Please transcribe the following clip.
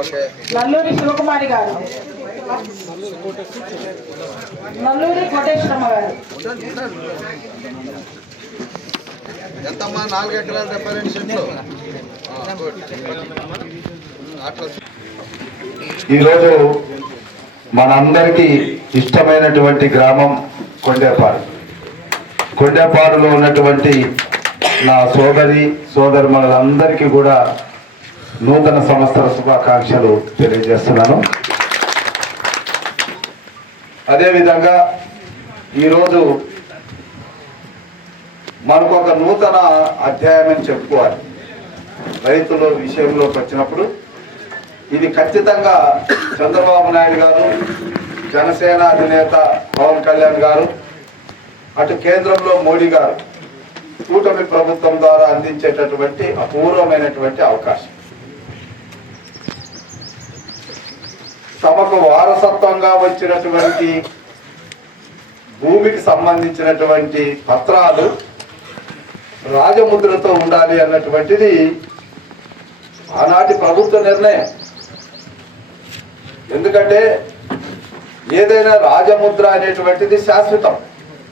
Okay. Nalluri Sivakumari గారు. నల్లూరి కోటేశ్వరమ్మ గారు. ఎంతమ్మా? నాలుగు ఎకరాల డెబ్బై రెండు సెంట్లు ఈరోజు మనందరికీ ఇష్టమైనటువంటి గ్రామం కొండేపాడు. కొండేపాడులో ఉన్నటువంటి నా సోదరి సోదరులందరికీ కూడా నూతన సంవత్సర శుభాకాంక్షలు తెలియజేస్తున్నాను. అదేవిధంగా ఈరోజు మనకు ఒక నూతన అధ్యాయం అని చెప్పుకోవాలి. రైతుల విషయంలోకి వచ్చినప్పుడు ఇది ఖచ్చితంగా చంద్రబాబు నాయుడు గారు జనసేన అధినేత పవన్ కళ్యాణ్ గారు అటు కేంద్రంలో మోడీ గారు కూటమి ప్రభుత్వం ద్వారా అందించేటటువంటి అపూర్వమైనటువంటి అవకాశం. తమకు వారసత్వంగా వచ్చినటువంటి భూమికి సంబంధించినటువంటి పత్రాలు రాజముద్రతో ఉండాలి అన్నటువంటిది ఆనాటి ప్రభుత్వ నిర్ణయం. ఎందుకంటే ఏదైనా రాజముద్ర అనేటువంటిది శాశ్వతం.